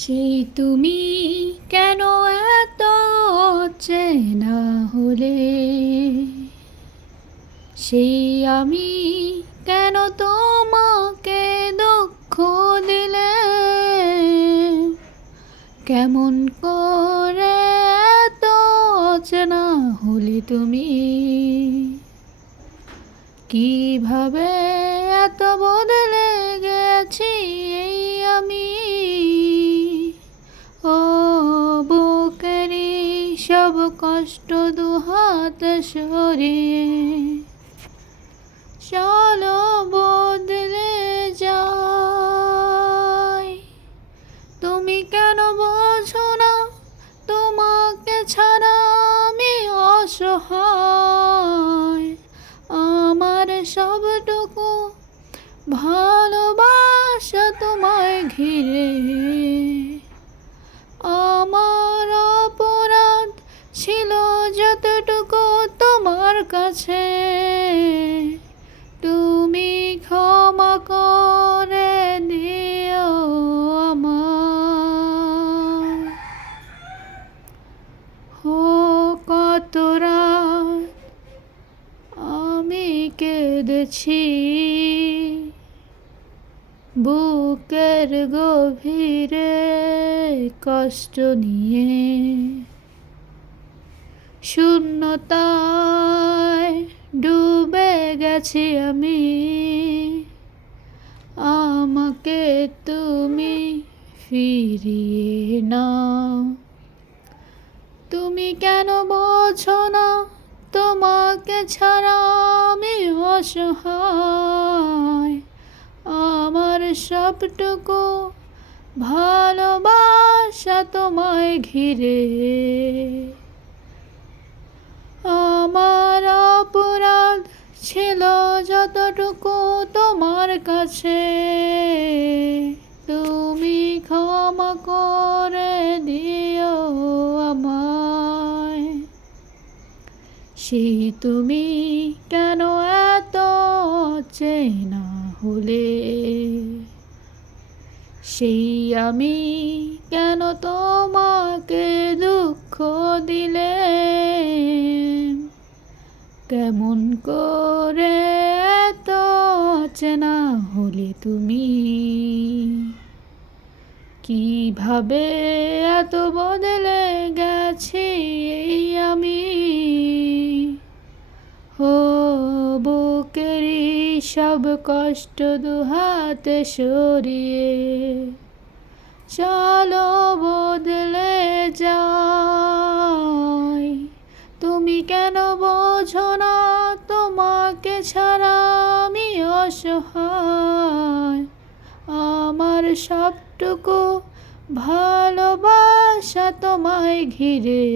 সেই তুমি কেন এত চেনা হলে, সেই আমি কেন তোমাকে দুঃখ দিলে, কেমন করে এত চেনা হলে তুমি, কিভাবে এত বদলে গেছি এই আমি। ও বুকেরই সব কষ্ট দুহাত সরিয়ে চলো বদলে যাই। তুমি কেন বোঝো না তোমাকে ছাড়া আমি অসহায়। আমার সবটুকু ভালোবাসা তোমায় ঘিরে, আমার অপরাধ ছিল যতটুকু তোমার কাছে, তুমি ক্ষমা করে দিও আমায়। ও কত রাত আমি কেঁদেছি, বুকের গভীরে কষ্ট নিয়ে, শূন্যতায় ডুবে গেছি আমি। আমাকে তুমি ফিরিয়ে নাও। তুমি কেন বোঝো না তোমাকে ছাড়া আমি অসহায়। আমার সবটুকু ভালোবাসা তোমায় ঘিরে, আমার অপরাধ ছিল যতটুকু তোমার কাছে, তুমি ক্ষমা করে দিও আমায়। সেই তুমি কেন এত চেনা হলে, সেই আমি কেন তোমাকে দুঃখ দিলে, কেমন করে এত চেনা হলে তুমি, কিভাবে এত বদলে গেছি এই আমি। ও বুকেরই সব কষ্ট দুহাত সরিয়ে চলো বদলে যাই। তুমি কেন বোঝো না তোমাকে ছাড়া আমি অসহায়। আমার সবটুকু ভালোবাসা তোমায় ঘিরে।